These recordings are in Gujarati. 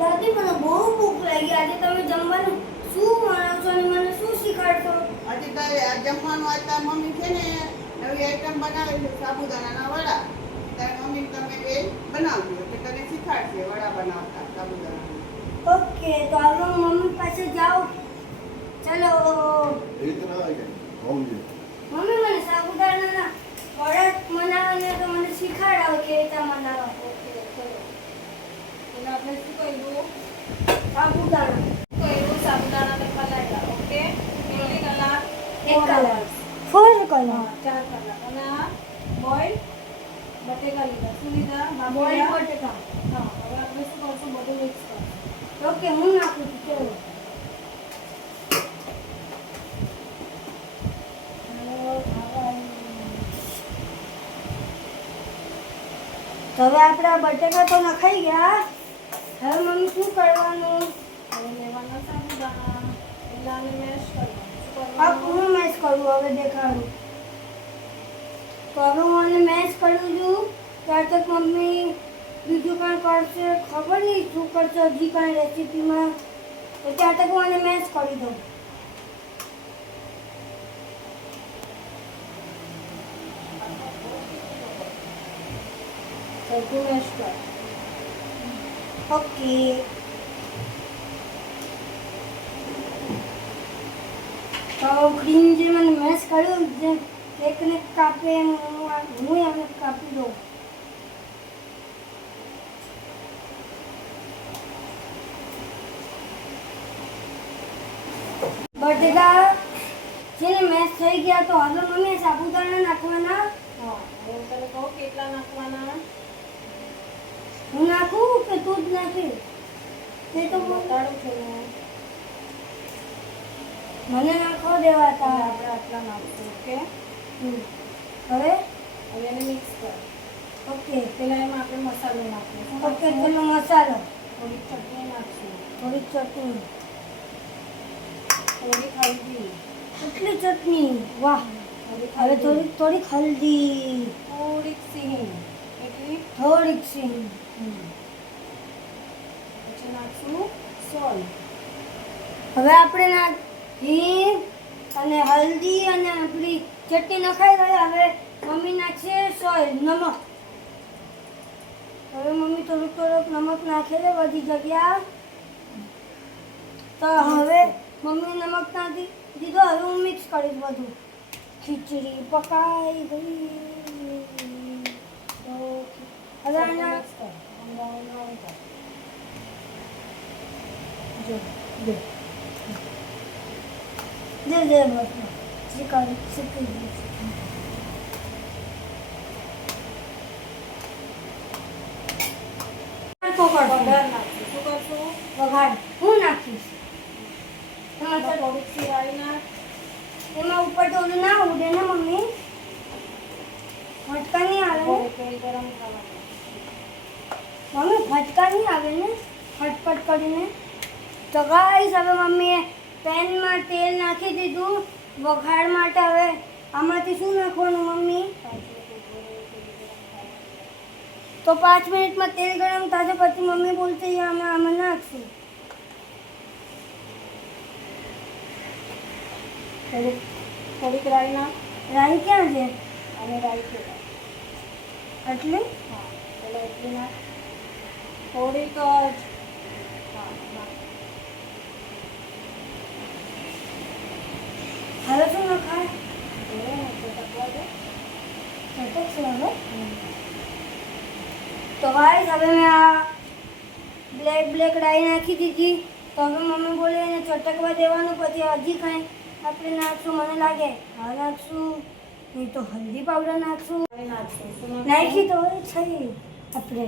દાદી મને બહુ ભૂખ લાગી. આજે તમે જમવાનું શું બનાવશો અને મને શું શીખવાડશો? આજે તારે આ જમવાનું આજ તારી મમ્મી છે ને નવી આઈટમ બનાવી છે સાબુદાણાના વડા. તારી મમ્મી તમે બે બનાવજો એટલે તને શીખવાડશે વડા બનાવતા સાબુદાણાના. ઓકે, તો હવે હું મમ્મી પાસે જાઉં. ચલો. મમ્મી મને સાબુદાણાના વડા બનાવવાને તો મને શીખવાડાવો કેવી રીતે બનાવવા. ઓકે ચલો. એટલે આપણે શું કર્યું? સાબુદાણા સાબુદાણાને પલાળ્યા. ઓકે, કેટલી કલાક? 1 કલાક. 4 કલાક. 4 કલાક. અને આ બોઇલ બટેકા લીધા. શું લીધા? બોઇલ બટેકા. હા, હવે આપણે શું કરશું? બધું મિક્સ કરશું. ઓકે, હું નાખું છું. ચલો. તો હવે આપણા બટેકા તો નખાઈ ગયા. હવે મમ્મી શું કરવાનું? હવે લેવાના સાબુદાણા. પહેલા આને મેશ કરવાનું. શું આ કરવાનું? હું મેશ કરું હવે દેખાડું. તો હવે હું આને મેશ કરું છું. ત્યાર તક મમ્મી બીજું કાંઈ કરશે ખબર નહીં શું કરશે હજી કાંઈ રેસીપીમાં. તો ત્યાર તક હું આને મેશ કરી દઉં. બધું મેશ કર. ઓકે. તો ક્રીમ જે મને મેશ કર્યું જે કેકને કાપે એમ હું એમને કાપી દઉં. બટેકા છે ને મેશ થઈ ગયા. તો હવે મમ્મી સાબુદાણા નાખવાના. હા, હું તને કહું કેટલા નાખવાના? હું નાખું કે તું જ નાખી? તે તો બતાડું છું ને. મને નાખવા દેવાતા. આપણે આટલા નાખશું. ઓકે, હવે હવે એને મિક્સ કર. ઓકે. પેલા એમાં આપણે મસાલો નાખીશું. શું ઓકે, નાખશું? ચલો મસાલો. થોડી ચટણી નાખશું. થોડી ચટણી. થોડી હલ્દી. કેટલી ચટણી? વાહ. થોડીક હવે હલ્દી. થોડીક હલ્દી. થોડીક સિંગ. એટલી. થોડીક સિંગ. પછી નાખશું સોલ્ટ. હવે આપણે હિંગ અને હલ્દી અને આપણી ચટણી નખાઈ ગઈ. હવે મમ્મી નાખશે સોય નમક. હવે મમ્મી થોડુંક નમક નાખે છે બધી જગ્યા. તો હવે મમ્મી નમક નાખી દીધો. હવે હું મિક્સ કરીશ બધું. ખીચડી પકાઈ ગઈ. તો હવે આના મિક્સ કર. આમ કર. જો બસ શીખી ગઈ. વઘાર નાખશું. શું કરશું? વઘાર હું નાખીશ. એમાં થોડીક સિવાળી નાખ. એમાં ઉપર તો ઓલું ના ઉડે ને મમ્મી? ફટકા નહીં આવે ને? તેલ ગરમ થવાનું. મમ્મી ફટકા નહીં આવે ને ફટફટ કરીને? તો ગાઈસ હવે મમ્મીએ પેનમાં તેલ નાખી દીધું વઘાર માટે. હવે આમાંથી શું નાખવાનું મમ્મી? તો 5 મિનિટમાં તેલ ગરમ થશે પછી મમ્મી બોલશે અમે આમાં નાખશું. થોડીક રાઈ નાખ. રાઈ ક્યાં છે? અને રાઈ છે. આટલી? હા, પેલા એટલી નાખ. થોડીક જ. હા, નાખ. હવે શું નખાય? ચટકવા દે. ચટકશે હવે. તો ગાઈસ હવે મેં આ બ્લેક રાઈ નાખી દીધી. તો હવે મમ્મી બોલે એને ચટકવા દેવાનું. પછી હજી કાંઈ આપણે નાખશું મને લાગે. હા નાખશું, નહીં તો હલ્દી પાવડર નાખશું. રાઈ નાખશું. શું નાખશું? નાખી તો હોય છે આપણે.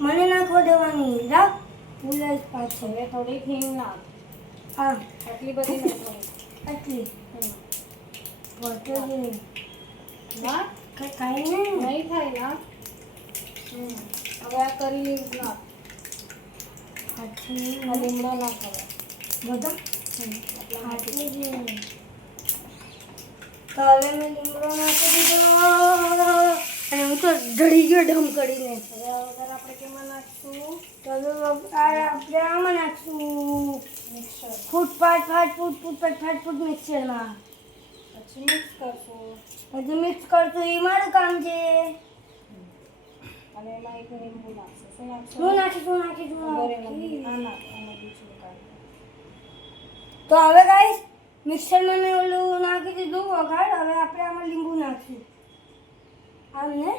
મને નાખવા દેવાની. રાખ ભૂલાય પાછળ. હવે થોડીક હિંગ નાખ. હા આટલી બધી નાખવાની. આટલી વધે નહીં. નાખ. કાંઈ નહીં. નહીં થાય નાખ. હવે આ કરી લીધું નાખ. આટલી આ લીમડો નાખ હવે. બધા આટલા આટલી જ નહીં. તો હવે મેં લીમડો નાખી દીધો. અને હું તો ડરી ગયો ઢમ કરીને. હવે આ વગર આપણે કેમાં નાખશું? તો હવે આપણે આમાં નાખશું મિક્સર. ફૂટ મિક્સરમાં. પછી મિક્સ કરશું. પછી મિક્સ કરશું, એ મારું કામ છે. અને એમાં એક લીંબુ નાખશું. શું શું નાખશું? નાખીશું ખબર એ મમ્મી. આ નાખ અને બીજું કાઢ. તો હવે ગાઈસ મિક્સરમાં મેં ઓલું નાખી દીધું વઘાર. હવે આપણે આમાં લીંબુ નાખીશું. આમ ને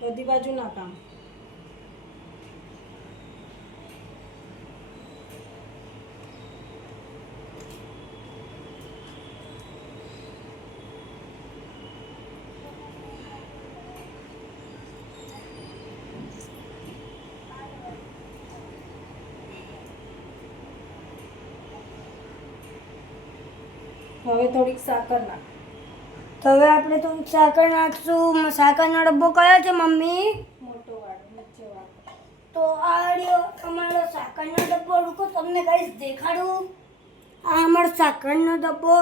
બધી બાજુ નાખ આમ. હવે થોડીક સાકર નાખ. તો હવે આપણે તો સાકર નાખશું. સાકરનો ડબ્બો કયો છે મમ્મી? મોટો વાળો, નીચે વાળો. તો આ રહ્યો અમારો સાકરનો ડબ્બો. રૂકો તમને ગાઈસ દેખાડું. આ અમારો સાકરનો ડબ્બો.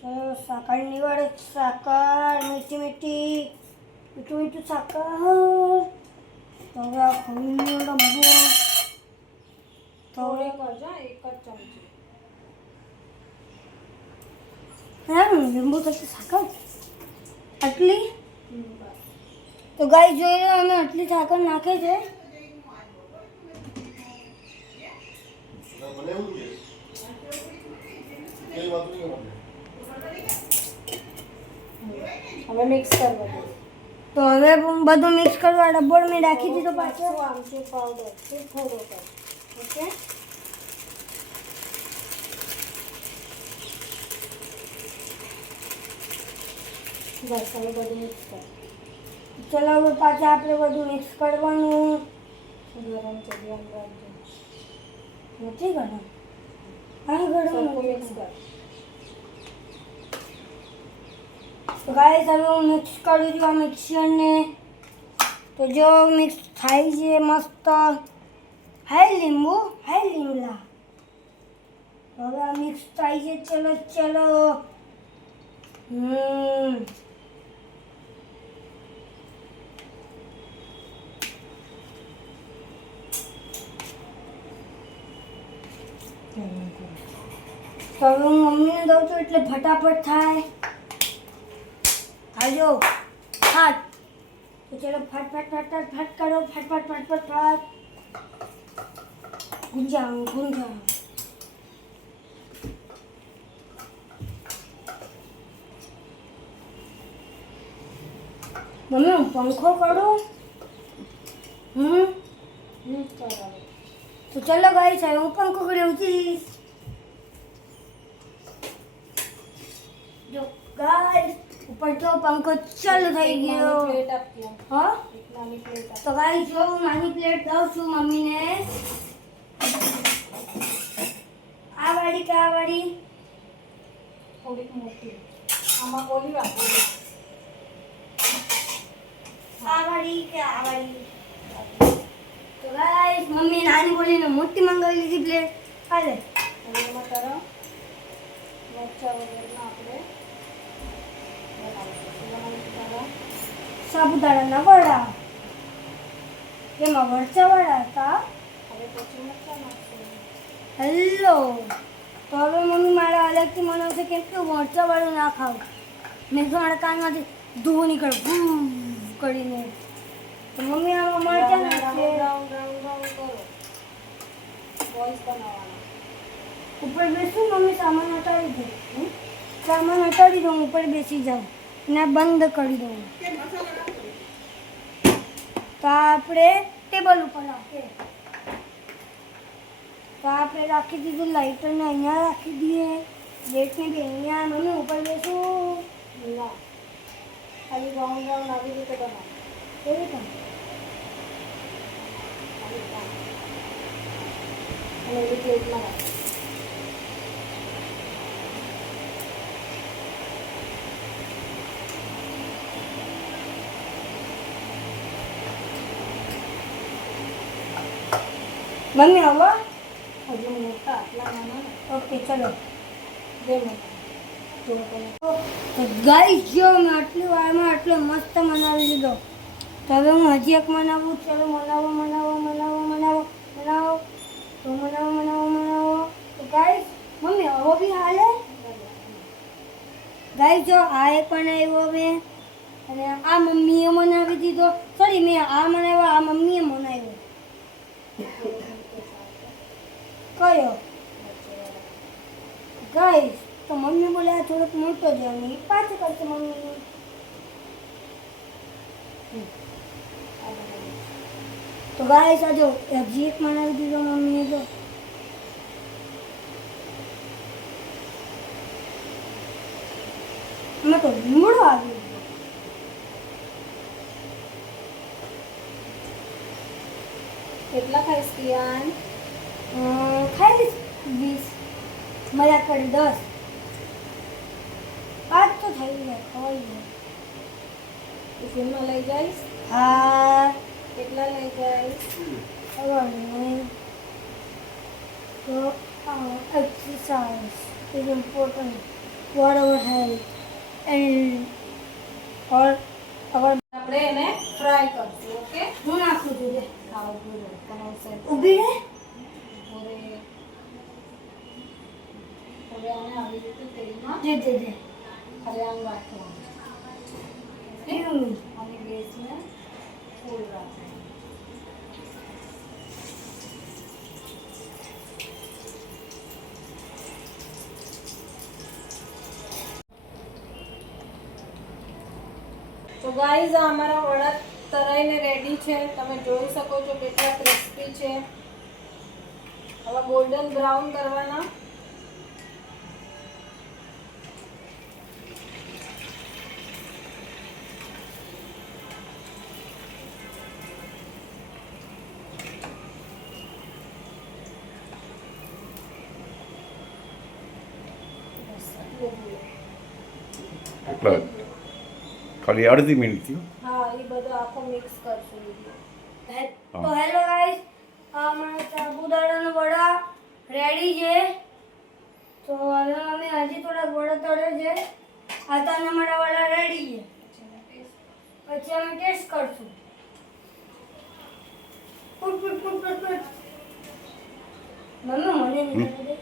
તો સાકરની વાળે સાકર, મીઠી મીઠું સાકર. તો હવે આ ખોલીનો ડબ્બો. થોડે કરજો, એક જ ચમચી. લીંબુ થતી સાકર આટલી. બસ. તો ગાઈ જોઈ લો અમે આટલી સાકર નાખે છે. હવે મિક્સ કરવા દો. તો હવે બધું મિક્સ કરવા ડબ્બો મેં રાખી દીધો પાછો. શું આમચૂર પાવડર છે થોડો કર. ઓકે. બસ હવે બધું મિક્સ કર. ચલો હવે પાછા આપણે બધું મિક્સ કરવાનું. ગરમ છે ધ્યાન રાખજો. નથી ગરમ. હા સરખું ગરમ મિક્સ કર. તો ગાઈસ હવે હું મિક્સ કરું છું આ મિક્સરને. તો જો મિક્સ થાય છે મસ્ત. હાય લીંબુ, હાય લીમડા. હવે આ મિક્સ થાય છે. ચલો તો હવે હું મમ્મીને દઉં છું એટલે ફટાફટ થાય. હાજો ફાટ. તો ચલો ફટ કરો. ફટ. ગુંજાઓ. મમ્મી હું પંખો કરું. ચાલો. તો ચલો ગાઈસ હવે હું પંખો કરી ઉઠીશ. જો ગાઈસ ઉપર તો પંખો ચાલુ થઈ ગયો. પ્લેટ આપી આમ. હા એક નાની પ્લેટ આપ. તો ગાઈસ જો હું નાની પ્લેટ દઉં છું મમ્મીને. આ વાળી કે આ વાળી? થોડીક મોટી. આમાં ઓલી વાપરી. આ વાળી કે આ વાળી? તો ગાઈસ મમ્મી નાની બોલીને મોટી મંગાવી લીધી પ્લેટ. હાલે હવે એમાં તારા મરચા વગરના આપણે બનાવીશું. બનાવીશું તારા સાબુદાણાના વડા. એમાં મરચાં વડા હતા. હવે પછી મરચા નાખશું. હેલો. તો હવે મમ્મી મારા અલગથી બનાવશે કેમ કે મરચાંવાળું ના ખાવું. મેં તો મારા કાનમાંથી ધૂળ નીકળે કરીને. તો મમ્મી આમાં મરચાં નાખશે. બ્રાઉન કરો. બોલ્સ બનાવવાના. ઉપર બેસું મમ્મી સામાન હટાવી દઉં. સામાન હટાવી દઉં ઉપર બેસી જાઉં ને બંધ કરી દઉં. તો આપણે ટેબલ ઉપર રાખીએ. તો આપણે રાખી દીધું લાઇટરને અહીંયા રાખી દઈએ. પ્લેટને બી અહીંયા. મમ્મી ઉપર બેસું. ના ખાલી રાઉન્ડ આવી રીતે બનાવ. કેવી રીતે? અને એવી પ્લેટમાં નાખ. મમ્મી હવે હજુ મોટા આટલા નાના ને. ઓકે ચલો. બે મોટા. તો ગાઈસ જો મેં આટલી વારમાં આટલો મસ્ત બનાવી દીધો. તો હવે હું હજી એક બનાવું. ચાલો બનાવો. તો ગાઈસ મમ્મી આવો બી હાલે. ગાઈસ જો આ એક બનાવ્યો મેં અને આ મમ્મીએ બનાવી દીધો. સોરી મેં આ બનાવ્યો, આ મમ્મીએ બનાવ્યો. કયો ગાઈસ? તો મમ્મી બોલે આ થોડોક મોટો છે અને એ પાછો કરશે મમ્મી. તો ગાઈસ આ જો હજી એક બનાવી દીધો મમ્મીએ. જો મેં તો લીમડો આવી ગયો. કેટલા ખાઈશ કિયાન? ખાઈશ 20 મજા કરી 10 પાંચ તો થઈ જાય ખવાઈ જાય. ટિફિનમાં લઈ જઈશ? હા કેટલા લઈ જઈશ? ખબર નહીં. તો exercise is important for our health and for our. આપણે એને ફ્રાય કરશું. ઓકે, હું નાખું છું જે હા ઊભું રહો. તમારું સેટ ઊભી રહે. હવે આને આવી રીતે તેલમાં જે હરિયાણ રાખવાનું એવું. અને ગેસને ફૂલ રાખવાનું. તો ગાઈઝ અમારા વડા તરાઈને રેડી છે. તમે જોઈ શકો છો કેટલા ક્રિસ્પી છે. હવે ગોલ્ડન બ્રાઉન કરવાના. એટલા ખાલી અડધી મિનિટ થયું. હા, એ બધું આખો મિક્સ કરશું. તો હેલો ગાઈસ, અમારા સાબુદાણાના વડા રેડી છે. તો હવે અમે હજી થોડાક વડા તળે છે. આતાના મારા વડા રેડી છે. પછી અમે ટેસ્ટ કરશું. મમ્મી મને નહીં દે.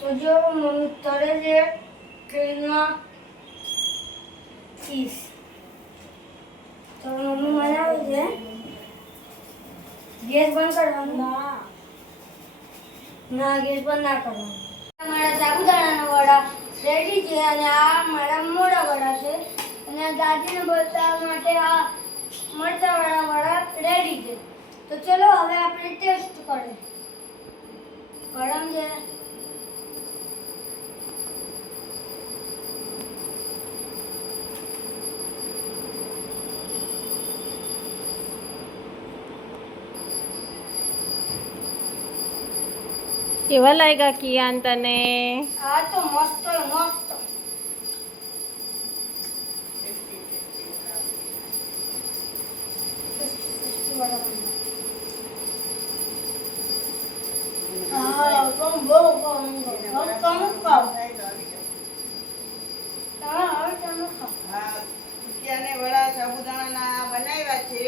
તો જો મમ્મી તળે છે ટ્રેનમાં ચીઝ. તો મમ્મી બનાવે છે. ગેસ બંધ કરવાનું? ના ગેસ બંધ ના કરવાનું. મારા સાબુદાણાના વડા રેડી છે અને આ મારા મોડા વડા છે અને આ દાદીને બતાવવા માટે આ મરચાવાળા વડા રેડી છે. તો ચલો હવે આપણે ટેસ્ટ કરીએ. ગરમ છે. કેવા લાગ્યા કિયાન તને? આ તો મસ્ત મસ્ત. હા તો બહુ ખાવ. હા, ત્યાંને વડા સાબુદાણાના બનાવ્યા છે.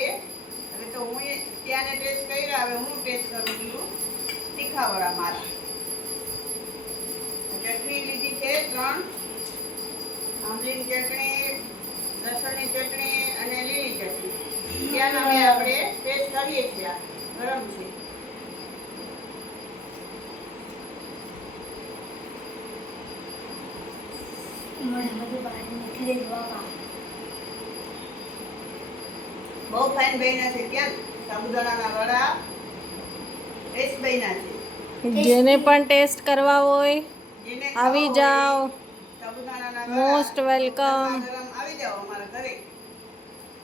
હવે તો હું ત્યાંને ટેસ્ટ કર્યા. હવે હું ટેસ્ટ કરું છું તીખા વડા મારા. ચટણી લીધી છે 3. આંબલીની ચટણી, લસણની ચટણી અને લીલી ચટણી. ત્યાંના અમે આપણે ટેસ્ટ કરીએ છીએ. આ ગરમ છે. બહુ ફાઇન બન્યા છે. કેમ સાબુદાણાના વડા ટેસ્ટ બન્યા છે. જેને પણ ટેસ્ટ કરવા હોય જેને આવી ખાવા જાઓ. હોય, સાબુદાણાના વડા મોસ્ટ વેલકમ. ગરમ આવી જાઓ અમારા ઘરે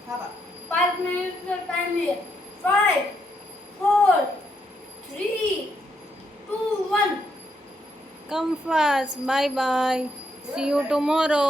ખાવા. 5 મિનિટનો ટાઈમ છે. 5 4 3 2 1. Come fast. Bye bye. See you tomorrow.